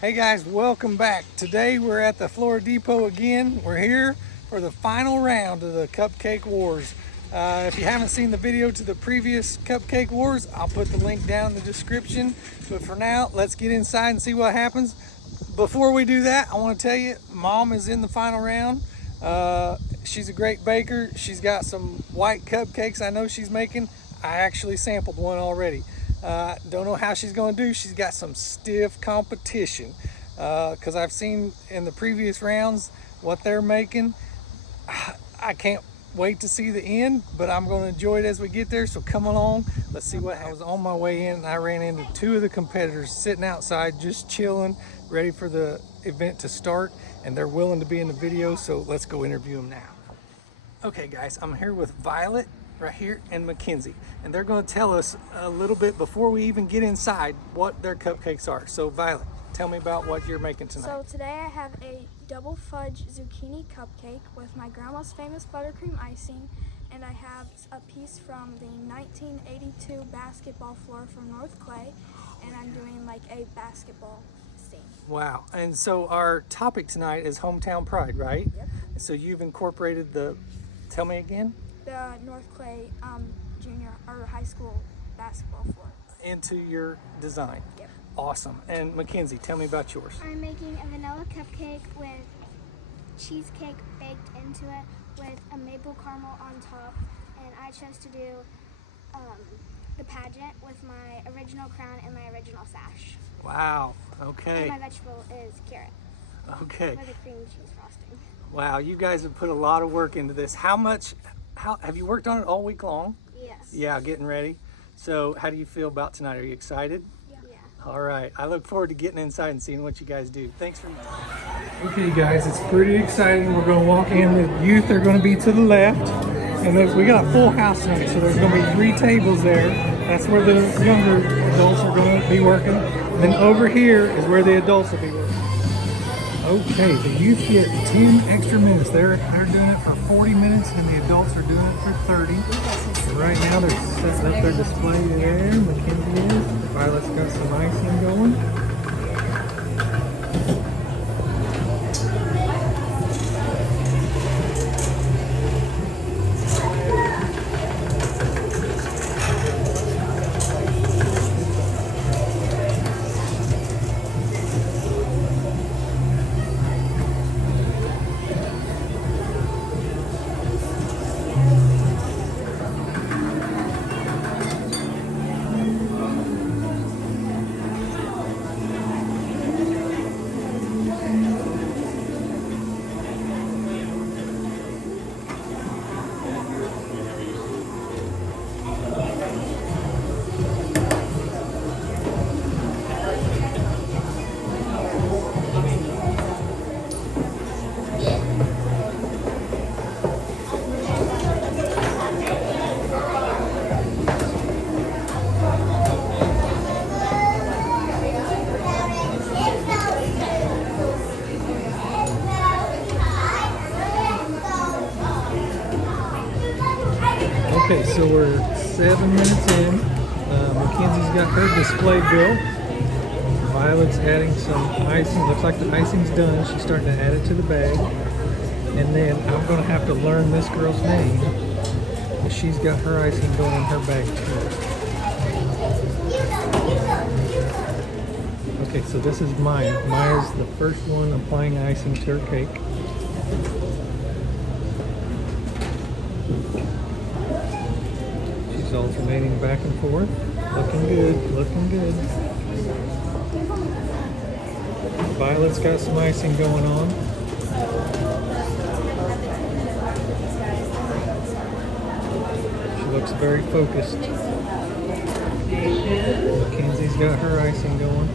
Hey guys, welcome back. Today we're at the Flora Depot again. We're here for the final round of the Cupcake Wars. If you haven't seen the video to the previous Cupcake Wars, I'll put the link down in the description. But for now, let's get inside and see what happens. Before we do that, I want to tell you, Mom is in the final round. She's a great baker. She's got some white cupcakes I know she's making. I actually sampled one already. Don't know how she's going to do. She's got some stiff competition because I've seen in the previous rounds what they're making. I can't wait to see the end, but I'm going to enjoy it as we get there. So come along. Let's see what happens. I was on my way in and I ran into two of the competitors sitting outside just chilling, ready for the event to start, and they're willing to be in the video. So let's go interview them now. Okay guys, I'm here with Violet right here and Mackenzie, and they're going to tell us a little bit before we even get inside what their cupcakes are. So Violet, tell me about what you're making tonight. So today I have a double fudge zucchini cupcake with my grandma's famous buttercream icing, and I have a piece from the 1982 basketball floor from North Clay, and I'm doing like a basketball scene. Wow. And so our topic tonight is hometown pride, right? Yep. So you've incorporated the, tell me again? The North Clay junior or high school basketball floor. Into your design. Yep. Awesome. And Mackenzie, tell me about yours. I'm making a vanilla cupcake with cheesecake baked into it with a maple caramel on top, and I chose to do the pageant with my original crown and my original sash. Wow. Okay. And my vegetable is carrot Okay. with a cream cheese frosting. Wow, you guys have put a lot of work into this. How have you worked on it all week long? Yes. Yeah, getting ready. So how do you feel about tonight? Are you excited? Yeah. All right. I look forward to getting inside and seeing what you guys do. Thanks for Okay guys, it's pretty exciting. We're going to walk in. The youth are going to be to the left. And we got a full house tonight, so there's going to be 3 tables there. That's where the younger adults are going to be working. And then over here is where the adults will be working. Okay, the youth get 10 extra minutes. They're doing it for 40 minutes, and the adults are doing it for 30. So right now they're setting up their display there. Mackenzie is. Violet's got some icing going. Okay, so we're 7 minutes in. Mackenzie's got her display built. Violet's adding some icing. Looks like the icing's done. She's starting to add it to the bag. And then I'm going to have to learn this girl's name. She's got her icing going in her bag too. Okay, so this is Maya. Maya's the first one applying icing to her cake. She's alternating back and forth. Looking good, looking good. Violet's got some icing going on. She looks very focused. Mackenzie's got her icing going.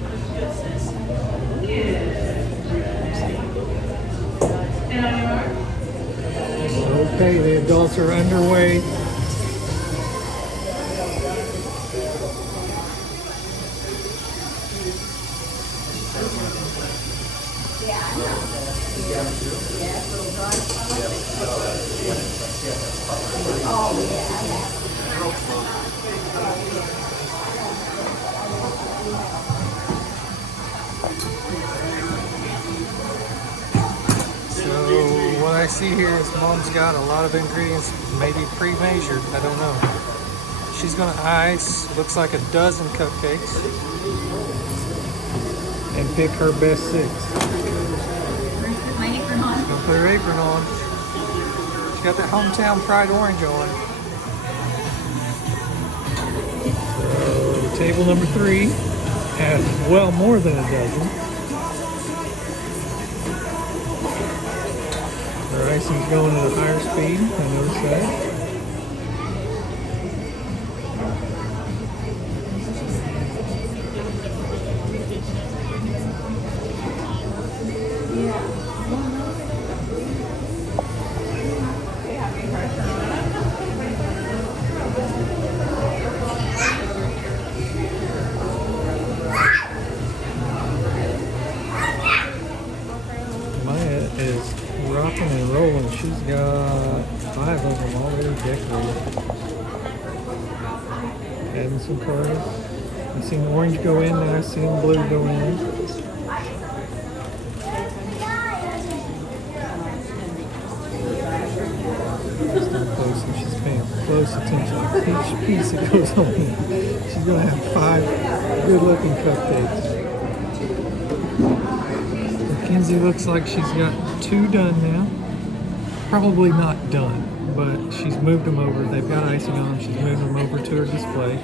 Okay, the adults are underway. So what I see here is Mom's got a lot of ingredients, maybe pre-measured, I don't know. She's gonna ice, looks like a dozen cupcakes, and pick her best 6. She's gonna put her apron on. She's got that Hometown Pride orange on. So table number 3 has well more than a dozen. Our icing's going at a higher speed, I noticed that. Maya is rocking and rolling. She's got 5 of them already decorated. Adding some colors. I've seen orange go in, now I've seen blue go in. She's paying close attention to each piece that goes on in. She's going to have 5 good looking cupcakes. Mackenzie looks like she's got 2 done now. Probably not done, but she's moved them over. They've got icing on them. She's moved them over to her display.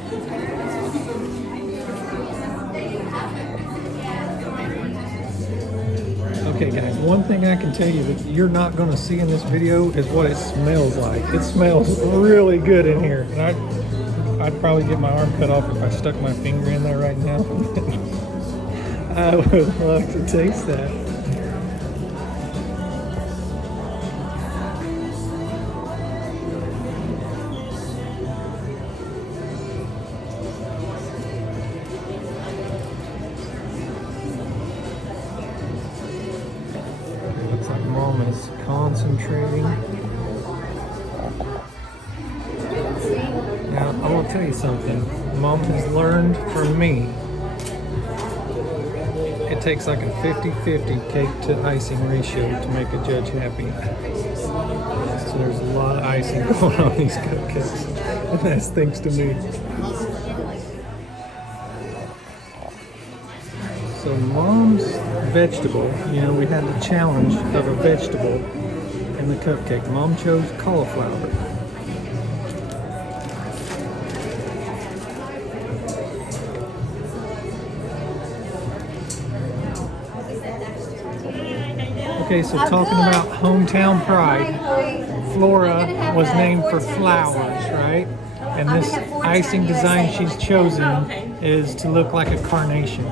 Okay guys, one thing I can tell you that you're not going to see in this video is what it smells like. It smells really good in here. And I'd probably get my arm cut off if I stuck my finger in there right now. I would love to taste that. Looks like Mom is concentrating. Now, I want to tell you something. Mom has learned from me. It takes like a 50-50 cake to icing ratio to make a judge happy. So there's a lot of icing going on these cupcakes. And that's thanks to me. So Mom's vegetable, you know, we had the challenge of a vegetable in the cupcake. Mom chose cauliflower. Okay, so talking about hometown pride, Flora was named for flowers, right? And this icing design she's chosen is to look like a carnation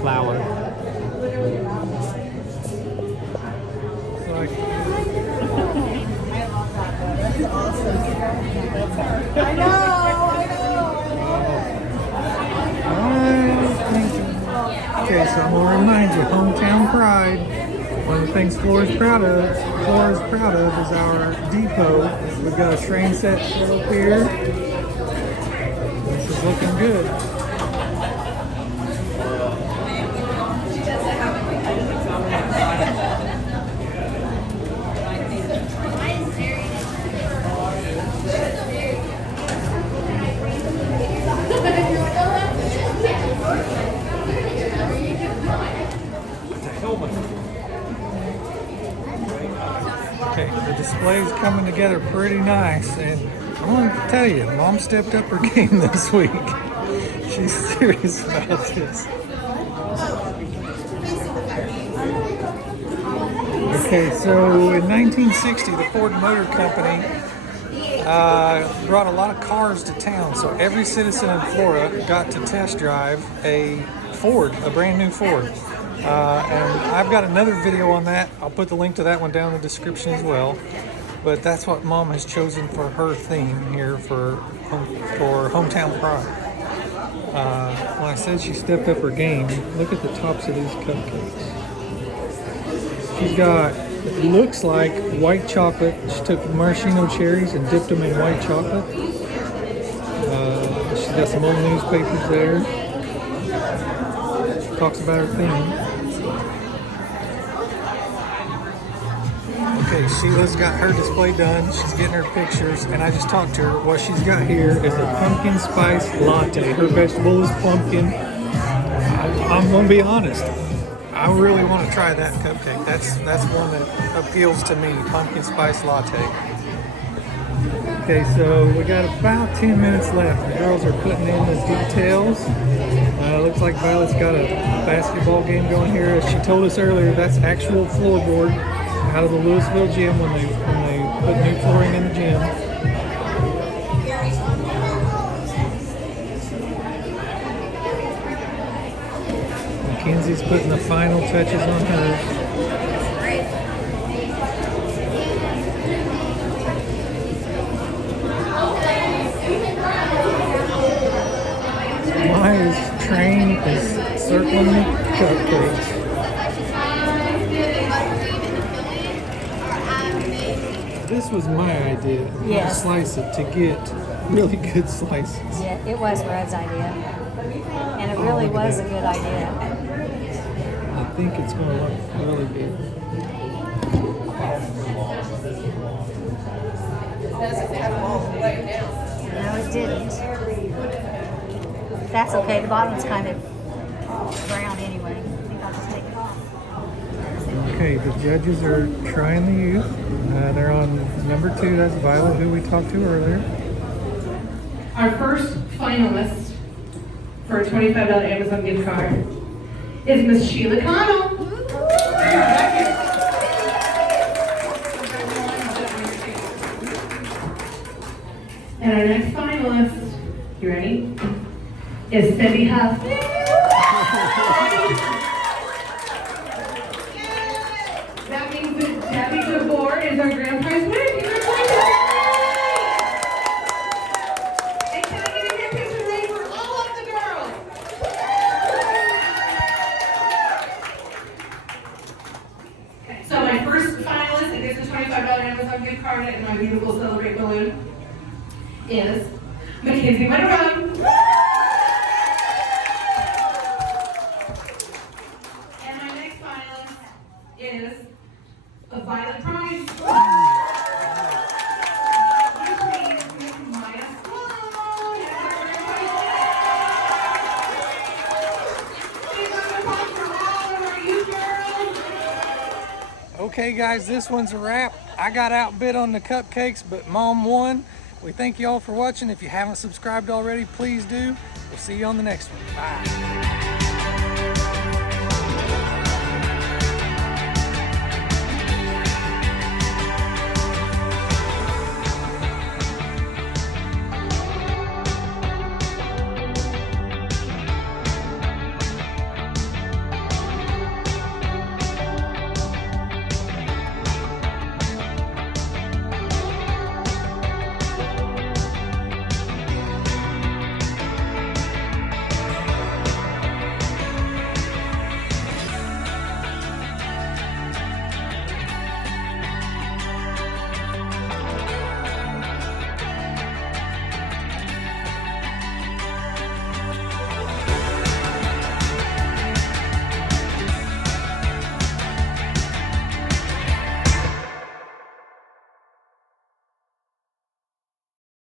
flower. So I know. okay, so I'm gonna remind you, hometown pride. One of the things Flora's proud of is our depot. We've got a train set full up here. This is looking good. Okay, the display's coming together pretty nice, and I'm going to tell you, Mom stepped up her game this week. She's serious about this. Okay, so in 1960, the Ford Motor Company brought a lot of cars to town, so every citizen in Florida got to test drive a Ford, a brand new Ford. And I've got another video on that. I'll put the link to that one down in the description as well. But that's what Mom has chosen for her theme here for Hometown Pride. When I said she stepped up her game, look at the tops of these cupcakes. She's got, it looks like white chocolate. She took maraschino cherries and dipped them in white chocolate. She's got some old newspapers there. She talks about her theme. Sheila's got her display done. She's getting her pictures, and I just talked to her. What she's got here is a pumpkin spice latte. Her vegetable is pumpkin. I'm gonna be honest. I really want to try that cupcake. That's one that appeals to me. Pumpkin spice latte. Okay, so we got about 10 minutes left. The girls are putting in the details. Looks like Violet's got a basketball game going here. As she told us earlier, that's actual floorboard out of the Louisville gym when they put new flooring in the gym. Mackenzie's putting the final touches on hers. Maya's train is circling the cupcakes. This was my idea. Yes. To slice it to get really good slices. Yeah, it was Red's idea. And it really was a good idea. I think it's going to look really good. No, it didn't. That's okay. The bottom's kind of brown anyway. I think I'll just take it off. Okay, the judges are trying the youth. They're on number 2. That's Violet, who we talked to earlier. Our first finalist for a $25 Amazon gift card is Miss Sheila Connell. And our next finalist, you ready? Is Cindy Huff. That means that Debbie DeVore is our grand prize winner. Congratulations! And can I get a hand picture ready for all of the girls? Okay, so my first finalist that gets a $25 Amazon gift card and my beautiful Celebrate balloon is Mackenzie Monroe. And my next finalist is a Violet Prize. Okay guys, this one's a wrap. I got outbid on the cupcakes, but Mom won. We thank you all for watching. If you haven't subscribed already, please do. We'll see you on the next one. Bye.